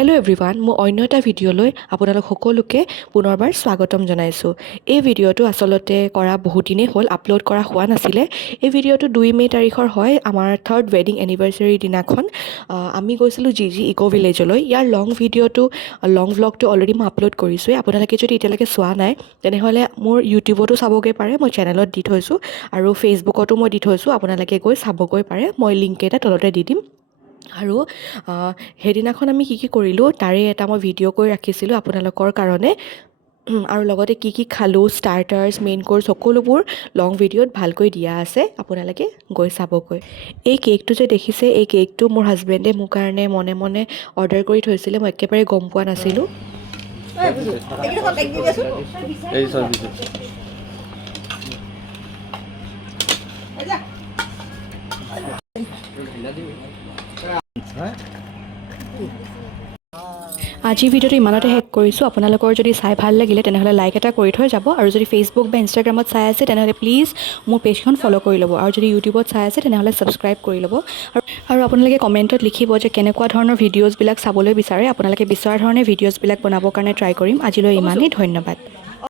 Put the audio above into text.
Hello' everyone, মোৰ অন্য এটা ভিডিঅ'লৈ আপোনালোক সকলোকে পুনৰবাৰ স্বাগতম জনাইছোঁ। এই ভিডিঅ'টো আচলতে কৰা বহুত দিনেই হ'ল, আপলোড কৰা হোৱা নাছিলে। এই ভিডিঅ'টো 2 মে' তাৰিখৰ হয়, আমাৰ 3rd ৱেডিং এনিভাৰ্চাৰীৰ দিনাখন আমি গৈছিলোঁ জি ইক' ভিলেজলৈ। ইয়াৰ লং ভ্লগটো অলৰেডি মই আপলোড কৰিছোঁৱেই। আপোনালোকে যদি এতিয়ালৈকে চোৱা নাই তেনেহ'লে মোৰ ইউটিউবতো চাবগৈ পাৰে, মই চেনেলত দি থৈছোঁ, আৰু ফেচবুকতো মই দি থৈছোঁ, আপোনালোকে গৈ চাবগৈ পাৰে। মই লিংক এটা তলতে দি দিম। আৰু সেইদিনাখন আমি কি কৰিলোঁ তাৰে এটা মই ভিডিঅ' কৰি ৰাখিছিলোঁ আপোনালোকৰ কাৰণে। আৰু লগতে কি খালোঁ, ষ্টাৰ্টাৰ্ছ, মেইন কোৰ্চ সকলোবোৰ লং ভিডিঅ'ত ভালকৈ দিয়া আছে, আপোনালোকে গৈ চাবগৈ। এই কেকটো যে দেখিছে, এই কেকটো মোৰ হাজবেণ্ডে মোৰ কাৰণে মনে মনে অৰ্ডাৰ কৰি থৈছিলে, মই একেবাৰে গম পোৱা নাছিলোঁ। আজিৰ ভিডিঅ'টো ইমানতে শেষ কৰিছোঁ। আপোনালোকৰ যদি চাই ভাল লাগিলে তেনেহ'লে লাইক এটা কৰি থৈ যাব, আৰু যদি ফেচবুক বা ইনষ্টাগ্ৰামত চাই আছে তেনেহ'লে প্লিজ মোৰ পেজখন ফ'ল' কৰি ল'ব, আৰু যদি ইউটিউবত চাই আছে তেনেহ'লে ছাবস্ক্ৰাইব কৰি ল'ব। আৰু আপোনালোকে কমেণ্টত লিখিব যে কেনেকুৱা ধৰণৰ ভিডিঅ'জবিলাক চাবলৈ বিচাৰে। আপোনালোকে বিচৰা ধৰণে ভিডিঅ'জবিলাক বনাবৰ কাৰণে ট্ৰাই কৰিম। আজিলৈ ইমানেই, ধন্যবাদ।